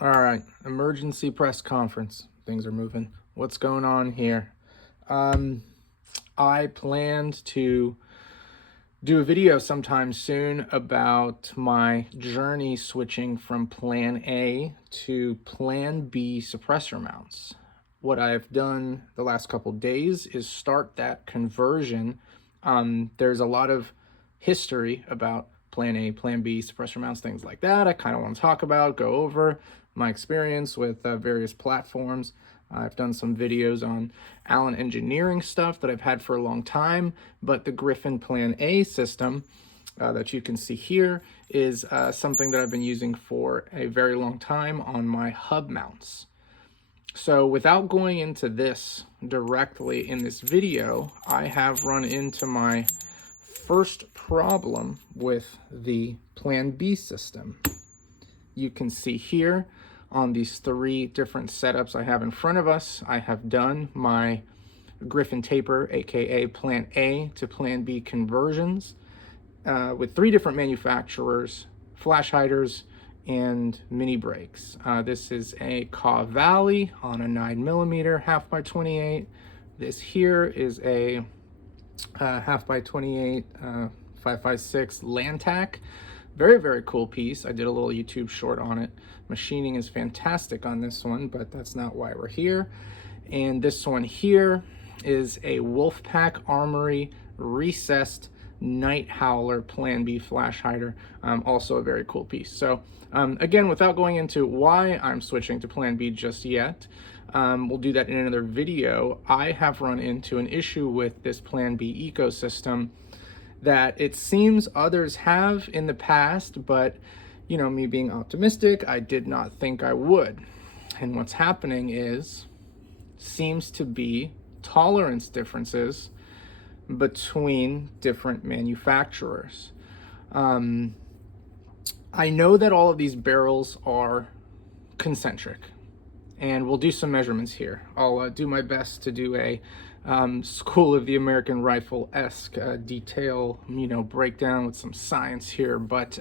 All right, emergency press conference. Things are moving. What's going on here? I planned to do a video sometime soon about my journey switching from Plan A to Plan B suppressor mounts. What I've done the last couple days is start that conversion. There's a lot of history about Plan A, Plan B, suppressor mounts, things like that. I kind of want to talk about, go over my experience with various platforms. I've done some videos on Allen engineering stuff that I've had for a long time, but the Griffin Plan A system that you can see here is something that I've been using for a very long time on my hub mounts. So without going into this directly in this video, I have run into my first problem with the Plan B system. You can see here on these three different setups I have in front of us, I have done my Griffin taper, aka Plan A to Plan B conversions with three different manufacturers, flash hiders, and mini brakes. This is a Kaw Valley on a 9mm 1/2x28. This here is a 1/2x28 5.56 Lantac. Very, very cool piece. I did a little YouTube short on it. Machining is fantastic on this one, but that's not why we're here. And this one here is a Wolfpack Armory recessed Night Howler Plan B flash hider. Also a very cool piece. So again, without going into why I'm switching to Plan B just yet, we'll do that in another video. I have run into an issue with this Plan B ecosystem that it seems others have in the past, but you know, me being optimistic, I did not think I would. And what's happening is, seems to be tolerance differences between different manufacturers. I know that all of these barrels are concentric, and we'll do some measurements here. I'll do my best to do a School of the American Rifle-esque detail, breakdown with some science here, but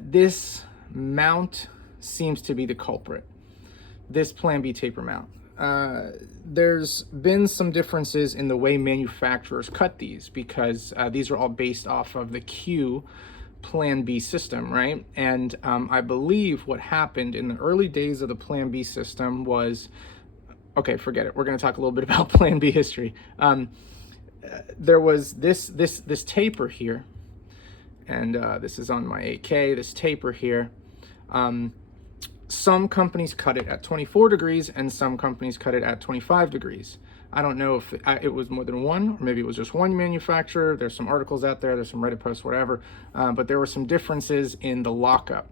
this mount seems to be the culprit. This Plan B taper mount. There's been some differences in the way manufacturers cut these, because these are all based off of the Q Plan B system, right? And I believe what happened in the early days of the Plan B system was, okay, forget it. We're going to talk a little bit about Plan B history. There was this taper here, and this is on my 8K, this taper here. Some companies cut it at 24 degrees and some companies cut it at 25 degrees. I don't know if it was more than one, or maybe it was just one manufacturer. There's some articles out there, there's some Reddit posts, whatever, but there were some differences in the lockup.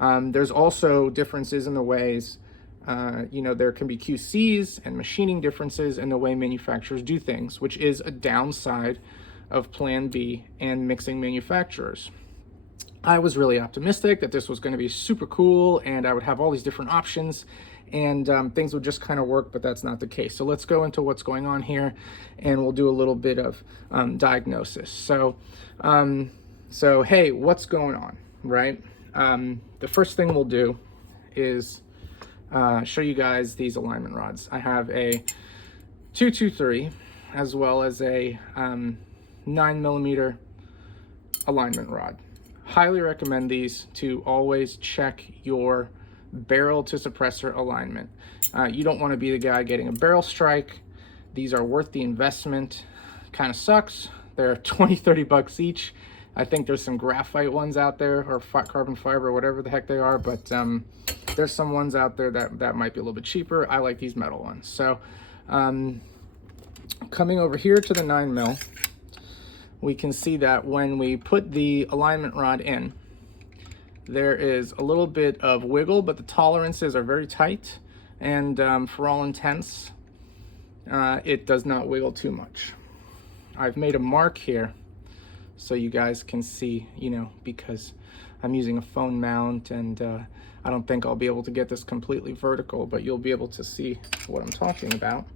There's also differences in the ways, there can be QCs and machining differences in the way manufacturers do things, which is a downside of Plan B and mixing manufacturers. I was really optimistic that this was going to be super cool and I would have all these different options and things would just kind of work, but that's not the case. So let's go into what's going on here and we'll do a little bit of diagnosis. So hey, what's going on, right? The first thing we'll do is show you guys these alignment rods. I have a 223 as well as a 9mm alignment rod. Highly recommend these to always check your barrel to suppressor alignment. You don't want to be the guy getting a barrel strike. These are worth the investment. Kind of sucks. They're 20-30 bucks each. I think there's some graphite ones out there, or carbon fiber, whatever the heck they are, but there's some ones out there that might be a little bit cheaper. I like these metal ones. So coming over here to the 9mm, we can see that when we put the alignment rod in, there is a little bit of wiggle, but the tolerances are very tight, and for all intents, it does not wiggle too much. I've made a mark here so you guys can see, because I'm using a phone mount, and I don't think I'll be able to get this completely vertical, but you'll be able to see what I'm talking about.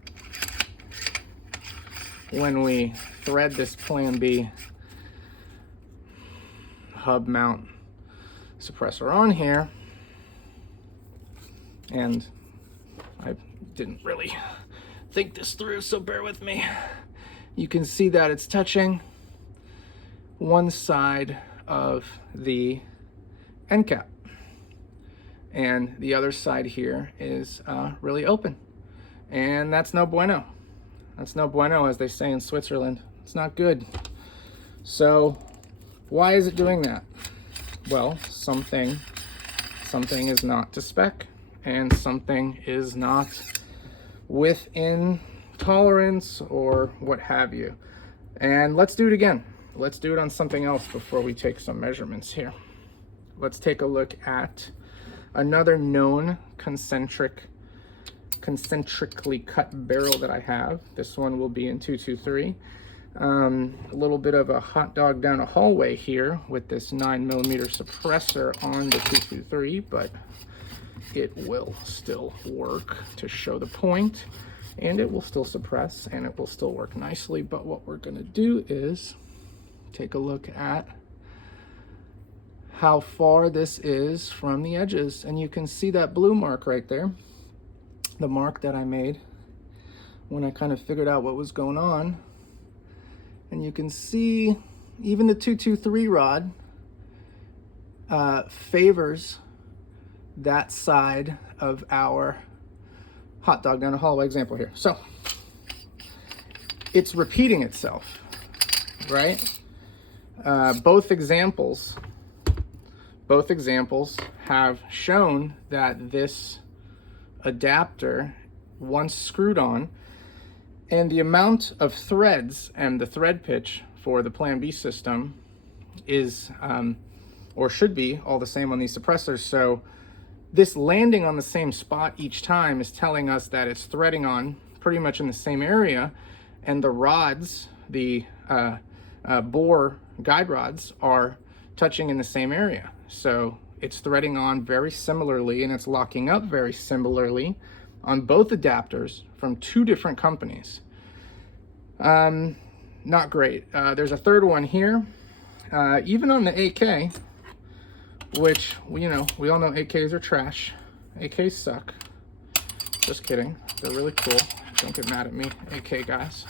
When we thread this Plan B hub mount suppressor on here, And I didn't really think this through, so bear with me. You can see that it's touching one side of the end cap, and the other side here is really open, and that's no bueno. That's no bueno, as they say in Switzerland. It's not good. So why is it doing that? Well, something is not to spec, and something is not within tolerance or what have you. And let's do it again. Let's do it on something else before we take some measurements here. Let's take a look at another known concentrically cut barrel that I have. This one will be in 223. A little bit of a hot dog down a hallway here with this 9mm suppressor on the 223, but it will still work to show the point, and it will still suppress, and it will still work nicely. But what we're gonna do is take a look at how far this is from the edges, and you can see that blue mark right there, the mark that I made when I kind of figured out what was going on. And you can see even the 223 rod favors that side of our hot dog down a hallway example here. So it's repeating itself, right? Both examples have shown that this adapter, once screwed on, and the amount of threads and the thread pitch for the Plan B system is, or should be, all the same on these suppressors. So this landing on the same spot each time is telling us that it's threading on pretty much in the same area, and the rods, the bore guide rods, are touching in the same area. So it's threading on very similarly, and it's locking up very similarly on both adapters from two different companies. Not great. There's a third one here. Even on the AK, which, you know, we all know AKs are trash. AKs suck. Just kidding. They're really cool. Don't get mad at me, AK guys.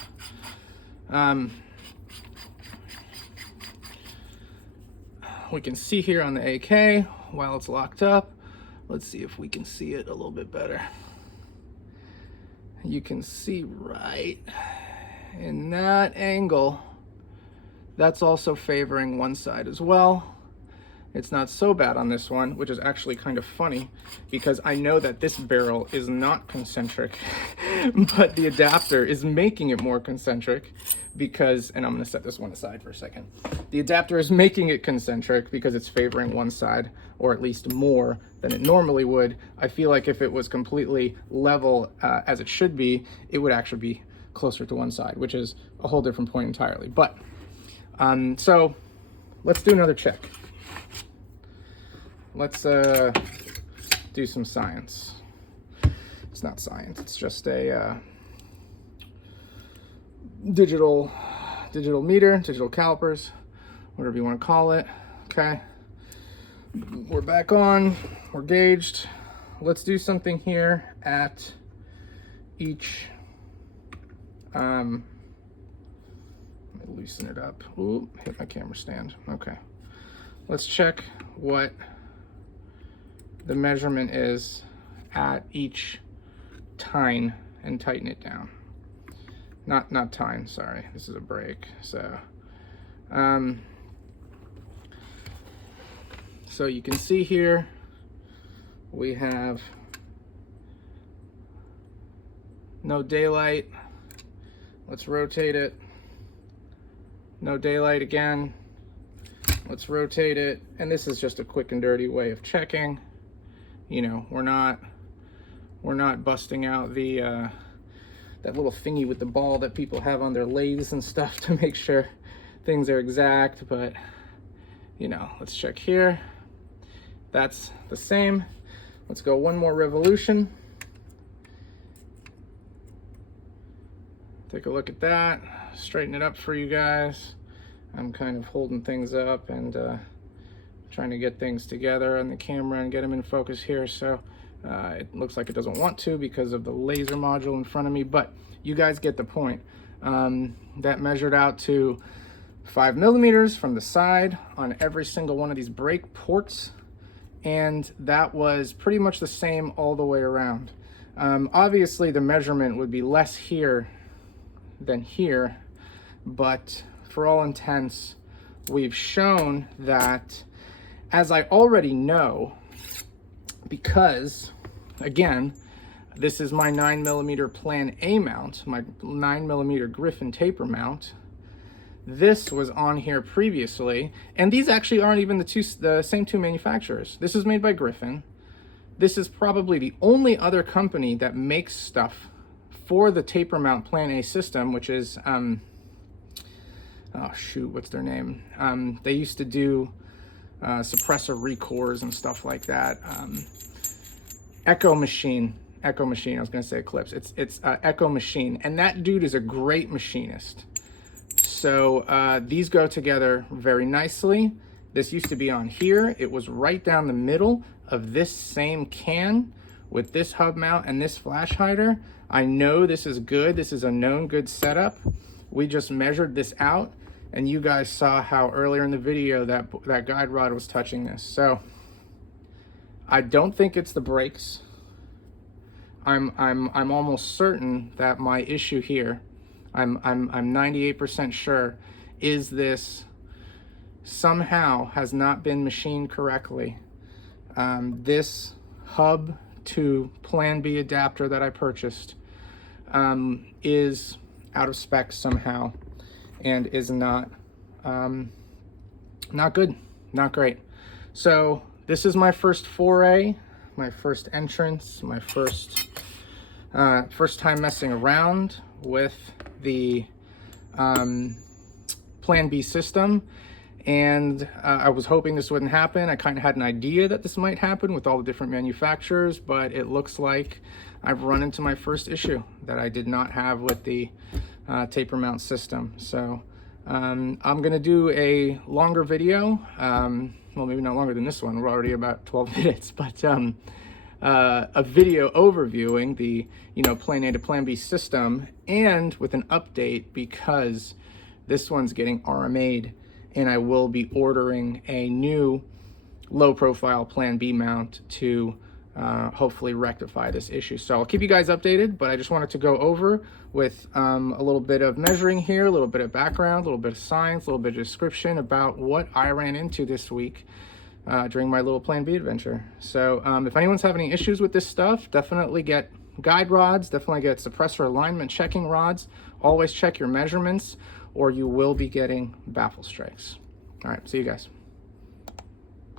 We can see here on the AK while it's locked up. Let's see if we can see it a little bit better. You can see right in that angle, that's also favoring one side as well. It's not so bad on this one, which is actually kind of funny because I know that this barrel is not concentric, but the adapter is making it more concentric because, and I'm gonna set this one aside for a second. The adapter is making it concentric because it's favoring one side, or at least more than it normally would. I feel like if it was completely level as it should be, it would actually be closer to one side, which is a whole different point entirely. But, so let's do another check. Let's do some science. It's not science, it's just a digital meter, digital calipers, whatever you want to call it. Okay, we're back on, we're gauged. Let's do something here at each, let me loosen it up. Ooh, hit my camera stand. Okay, let's check what the measurement is at each tine and tighten it down. Not tine, sorry, this is a break. So so you can see here we have no daylight. Let's rotate it. No daylight again. Let's rotate it. And this is just a quick and dirty way of checking. You know, we're not busting out the that little thingy with the ball that people have on their lathes and stuff to make sure things are exact, but you know, let's check here. That's the same. Let's go one more revolution. Take a look at that. Straighten it up for you guys. I'm kind of holding things up and trying to get things together on the camera and get them in focus here. So It looks like it doesn't want to because of the laser module in front of me, but you guys get the point. That measured out to 5 millimeters from the side on every single one of these brake ports, and that was pretty much the same all the way around. Obviously the measurement would be less here than here, but for all intents, we've shown that, as I already know, because again, this is my 9mm Plan A mount, my 9mm Griffin taper mount. This was on here previously, and these actually aren't even the same two manufacturers. This is made by Griffin. This is probably the only other company that makes stuff for the taper mount Plan A system, which is, oh shoot, what's their name? They used to do suppressor recores and stuff like that. Echo Machine, I was gonna say Eclipse. It's Echo Machine, and that dude is a great machinist. So these go together very nicely. This used to be on here. It was right down the middle of this same can with this hub mount and this flash hider. I know this is good. This is a known good setup. We just measured this out, and you guys saw how earlier in the video that guide rod was touching this. So I don't think it's the brakes. I'm almost certain that my issue here, I'm 98% sure, is this somehow has not been machined correctly. This hub to Plan B adapter that I purchased is out of spec somehow, and is not good, not great. So this is my first foray, my first entrance, my first time messing around with the Plan B system, and I was hoping this wouldn't happen. I kind of had an idea that this might happen with all the different manufacturers, but it looks like I've run into my first issue that I did not have with the taper mount system. So I'm gonna do a longer video, well, maybe not longer than this one, we're already about 12 minutes, but a video overviewing the Plan A to Plan B system, and with an update, because this one's getting RMA'd, and I will be ordering a new low profile Plan B mount to hopefully rectify this issue. So I'll keep you guys updated, but I just wanted to go over with a little bit of measuring here, a little bit of background, a little bit of science, a little bit of description about what I ran into this week during my little Plan B adventure. So if anyone's having any issues with this stuff, definitely get guide rods, definitely get suppressor alignment checking rods. Always check your measurements, or you will be getting baffle strikes. All right, see you guys.